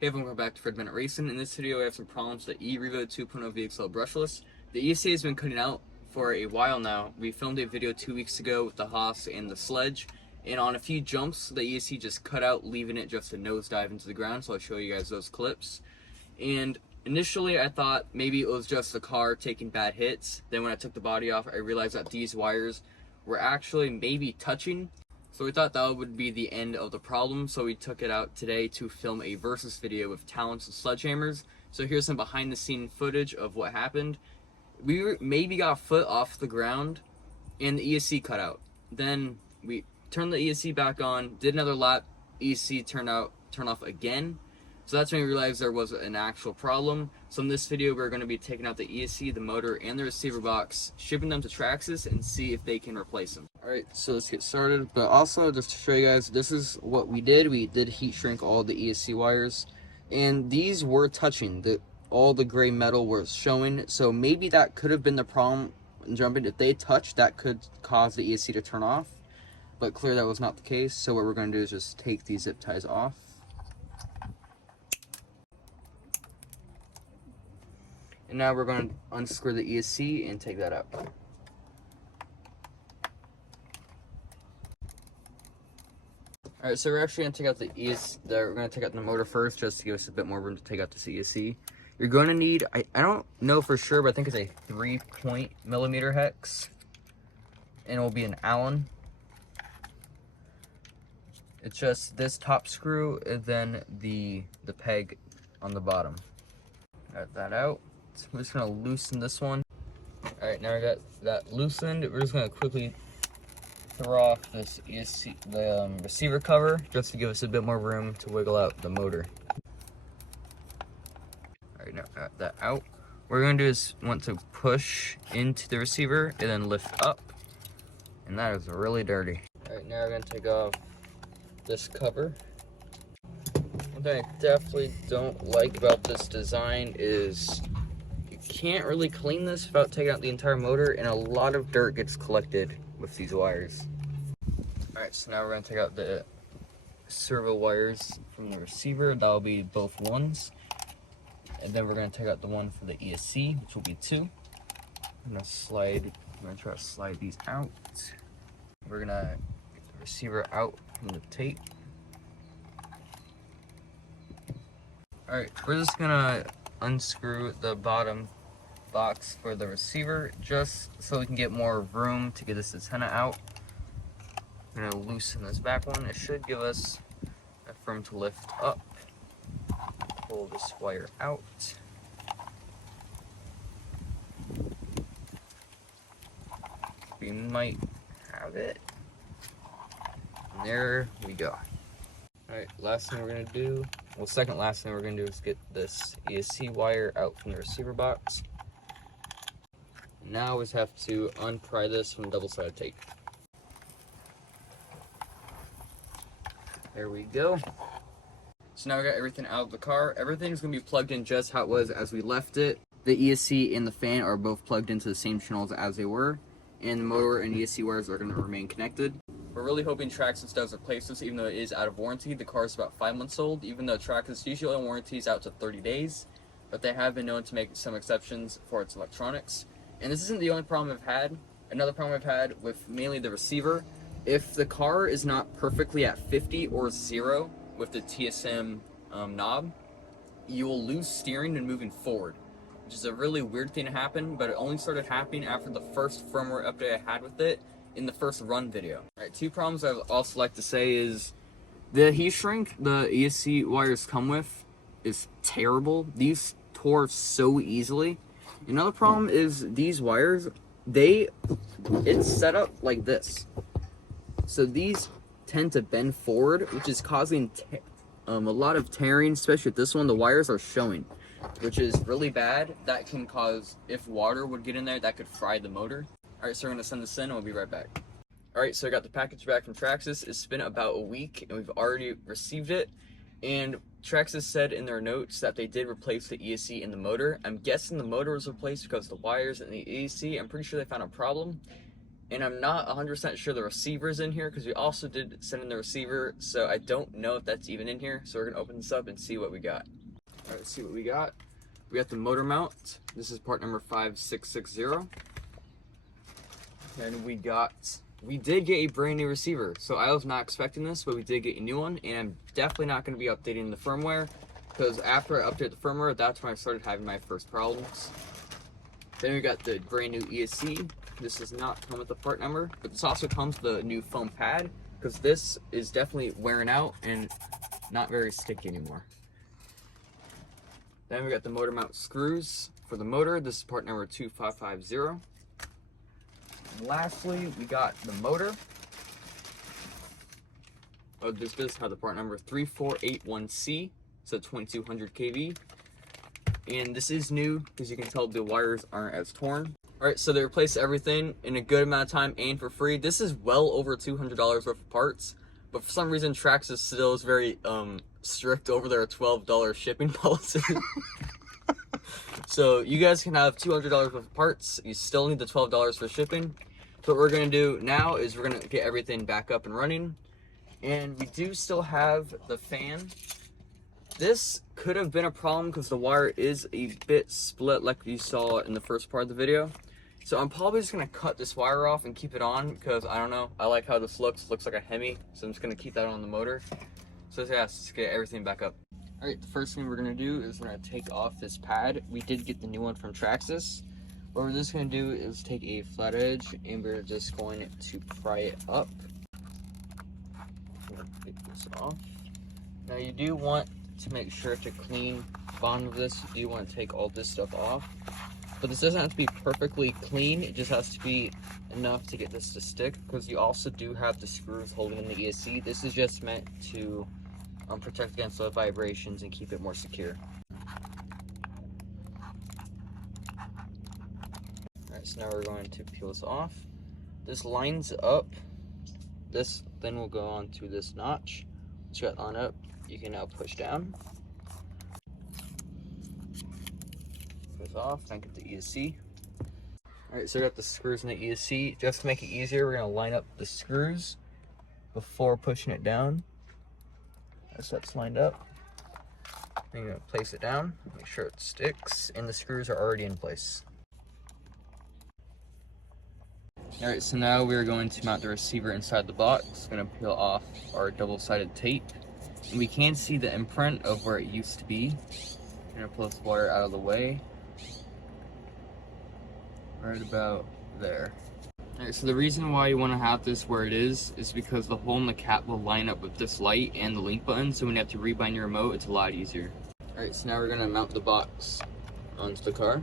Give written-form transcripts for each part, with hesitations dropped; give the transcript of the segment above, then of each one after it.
Hey everyone, welcome back to Redbanditracing. In this video, I have some problems with the E-Revo 2.0 VXL brushless. The ESC has been cutting out for a while now. We filmed a video 2 weeks ago with the Haas and the sledge, and on a few jumps, the ESC just cut out, leaving it just a nosedive into the ground, so I'll show you guys those clips. And initially, I thought maybe it was just the car taking bad hits. Then when I took the body off, I realized that these wires were actually maybe touching. So we thought that would be the end of the problem, so we took it out today to film a versus video with talents and sledgehammers. So here's some behind the scene footage of what happened. We maybe got a foot off the ground and the ESC cut out. Then we turned the ESC back on, did another lap, ESC turned off again. So that's when we realized there was an actual problem. So in this video, we're going to be taking out the ESC, the motor, and the receiver box, shipping them to Traxxas, and see if they can replace them. Alright, so let's get started. But also, just to show you guys, this is what we did. We did heat shrink all the ESC wires, and these were touching. All the gray metal was showing, so maybe that could have been the problem jumping. If they touched, that could cause the ESC to turn off, but clearly that was not the case. So what we're going to do is just take these zip ties off. And now we're going to unscrew the ESC and take that out. Alright, so we're actually going to take out the ESC, we're going to take out the motor first, just to give us a bit more room to take out this ESC. You're going to need, I don't know for sure, but I think it's a 3-millimeter hex. And it will be an Allen. It's just this top screw and then the peg on the bottom. Got that out. We're just going to loosen this one. Alright, now we got that loosened. We're just going to quickly throw off this ESC, the receiver cover, just to give us a bit more room to wiggle out the motor. Alright, now got that out. What we're going to do is want to push into the receiver and then lift up. And that is really dirty. Alright, now we're going to take off this cover. One thing I definitely don't like about this design is can't really clean this without taking out the entire motor, and a lot of dirt gets collected with these wires. Alright, so now we're going to take out the servo wires from the receiver. That'll be both ones, and then we're going to take out the one for the ESC, which will be 2. I'm going to try to slide these out. We're going to get the receiver out from the tape. Alright, we're just going to unscrew the bottom box for the receiver just so we can get more room to get this antenna out. I'm going to loosen this back one. It should give us enough room to lift up. Pull this wire out. We might have it. And there we go. Alright, last thing we're going to do, well, second last thing we're going to do is get this ESC wire out from the receiver box. Now we just have to unpry this from double-sided tape. There we go. So now we got everything out of the car. Everything's going to be plugged in just how it was as we left it. The ESC and the fan are both plugged into the same channels as they were, and the motor and ESC wires are going to remain connected. We're really hoping Traxxas does replace this, even though it is out of warranty. The car is about 5 months old, even though Traxxas usually on warranties out to 30 days. But they have been known to make some exceptions for its electronics. And this isn't the only problem I've had. Another problem I've had with mainly the receiver, if the car is not perfectly at 50 or 0 with the TSM knob, you will lose steering and moving forward, which is a really weird thing to happen, but it only started happening after the first firmware update I had with it in the first run video. Alright, 2 problems I would also like to say is the heat shrink the ESC wires come with is terrible. These tore so easily. Another problem is these wires, it's set up like this. So these tend to bend forward, which is causing a lot of tearing, especially with this one. The wires are showing, which is really bad. That can cause, if water would get in there, that could fry the motor. Alright, so we're going to send this in and we'll be right back. Alright, so I got the package back from Traxxas. It's been about a week and we've already received it. And Traxxas said in their notes that they did replace the ESC and the motor. I'm guessing the motor was replaced because the wires and the ESC, I'm pretty sure they found a problem. and I'm not 100% sure the receiver's in here because we also did send in the receiver, so I don't know if that's even in here. So we're gonna open this up and see what we got. All right, let's see what we got. We got the motor mount. This is part number 5660. And we did get a brand new receiver. So I was not expecting this, but we did get a new one, and I'm definitely not gonna be updating the firmware because after I updated the firmware, that's when I started having my first problems. Then we got the brand new ESC. This does not come with the part number, but this also comes with a new foam pad because this is definitely wearing out and not very sticky anymore. Then we got the motor mount screws for the motor. This is part number 2550. And lastly, we got the motor. Oh, this does have the part number 3481C. So 2200 kV. And this is new, as you can tell the wires aren't as torn. Alright, so they replaced everything in a good amount of time and for free. This is well over $200 worth of parts, but for some reason Traxxas still is very strict over their $12 shipping policy. So you guys can have $200 worth of parts, you still need the $12 for shipping. So what we're going to do now is we're going to get everything back up and running. And we do still have the fan. This could have been a problem because the wire is a bit split like you saw in the first part of the video. So I'm probably just going to cut this wire off and keep it on because I don't know, I like how this looks like a Hemi, so I'm just going to keep that on the motor. So yeah, let's get everything back up. Alright, the first thing we're going to do is we're going to take off this pad. We did get the new one from Traxxas. What we're just going to do is take a flat edge and we're just going to pry it up. I'm going to take this off. Now you do want to make sure to clean the bottom of this. You do want to take all this stuff off, but this doesn't have to be perfectly clean. It just has to be enough to get this to stick because you also do have the screws holding in the ESC. This is just meant to protect against the vibrations and keep it more secure. Alright, so now we're going to peel this off. This lines up. This then will go on to this notch. Once you got lined up, you can now push down. Goes off, then get the ESC. Alright, so we got the screws in the ESC. Just to make it easier, we're going to line up the screws before pushing it down. As that's lined up, then you're going to place it down, make sure it sticks, and the screws are already in place. Alright, so now we're going to mount the receiver inside the box. Going to peel off our double-sided tape. And we can see the imprint of where it used to be. I'm going to pull this wire out of the way. Right about there. Alright, so the reason why you want to have this where it is because the hole in the cap will line up with this light and the link button, so when you have to rebind your remote, it's a lot easier. Alright, so now we're going to mount the box onto the car.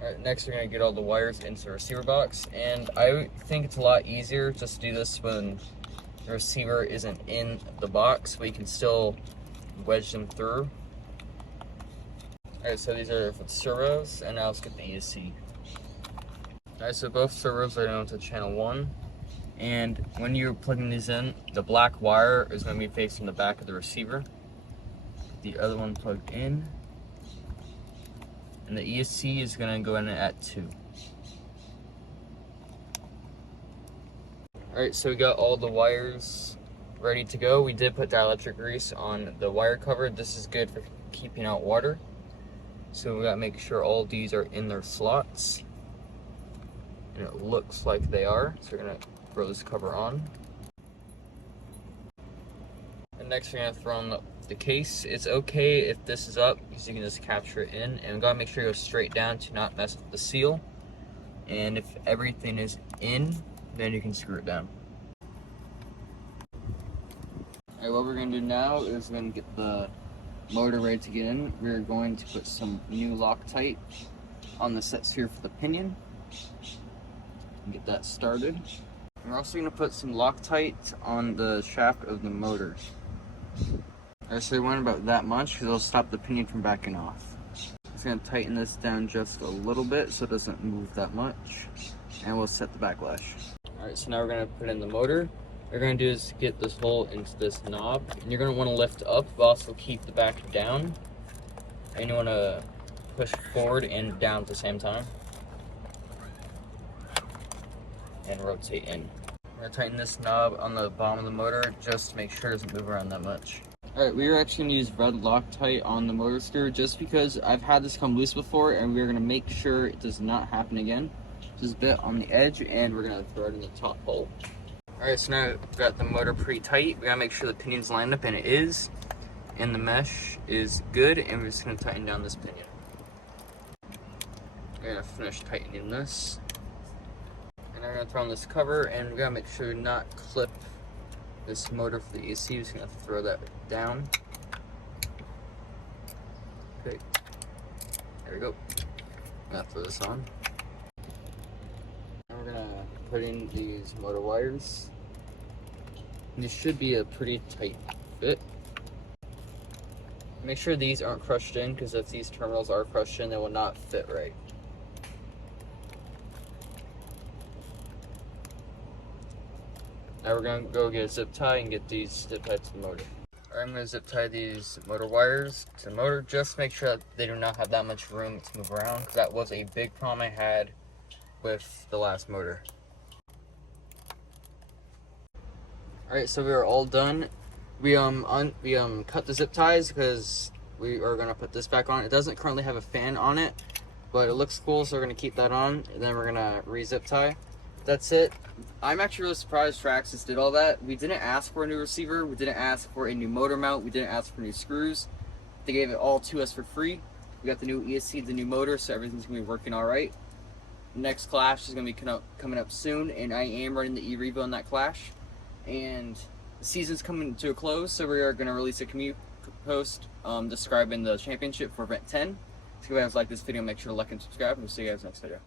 Alright, next we're going to get all the wires into the receiver box, and I think it's a lot easier just to do this when the receiver isn't in the box, but you can still wedge them through. Alright, so these are for the servos, and now let's get the ESC. Alright, so both servos are going to channel 1, and when you're plugging these in, the black wire is going to be facing the back of the receiver. The other one plugged in, and the ESC is going to go in at 2. Alright, so we got all the wires ready to go. We did put dielectric grease on the wire cover. This is good for keeping out water. So we gotta make sure all these are in their slots. And it looks like they are. So we're gonna throw this cover on. And next we're gonna throw on the case. It's okay if this is up because you can just capture it in. And we gotta make sure it goes straight down to not mess with the seal. And if everything is in, then you can screw it down. Alright, what we're gonna do now is we're gonna get the motor ready to get in. We're going to put some new Loctite on the set sphere for the pinion and get that started. And we're also going to put some Loctite on the shaft of the motor. Alright, so we want about that much because it'll stop the pinion from backing off. Just going to tighten this down just a little bit so it doesn't move that much, and we'll set the backlash. Alright, so now we're going to put in the motor. What you're going to do is get this hole into this knob, and you're going to want to lift up but also keep the back down. and you want to push forward and down at the same time. And rotate in. I'm going to tighten this knob on the bottom of the motor just to make sure it doesn't move around that much. Alright, we are actually going to use red Loctite on the motor screw just because I've had this come loose before, and we're going to make sure it does not happen again. Just a bit on the edge, and we're going to throw it in the top hole. Alright, so now we've got the motor pretty tight. We got to make sure the pinion's lined up, and it is. And the mesh is good, and we're just going to tighten down this pinion. We're going to finish tightening this. And I'm going to throw on this cover, and we got to make sure to not clip this motor for the AC. We're just going to throw that down. Okay. There we go. I'm going to throw this on. Now we're going to put in these motor wires. And these should be a pretty tight fit. Make sure these aren't crushed in, because if these terminals are crushed in, they will not fit right. Now we're going to go get a zip tie and get these zip tied to the motor. Alright, I'm going to zip tie these motor wires to the motor. Just make sure that they do not have that much room to move around, because that was a big problem I had with the last motor. Alright, so we are all done. We cut the zip ties because we are going to put this back on. It doesn't currently have a fan on it, but it looks cool, so we're going to keep that on, and then we're going to re-zip tie. That's it. I'm actually really surprised Traxxas did all that. We didn't ask for a new receiver. We didn't ask for a new motor mount. We didn't ask for new screws. They gave it all to us for free. We got the new ESC, the new motor, so everything's going to be working all right. Next clash is going to be coming up soon, and I am running the E-Revo in that clash. And the season's coming to a close, so we are going to release a community post describing the championship for event 10. So if you guys like this video, make sure to like and subscribe, and we'll see you guys next video.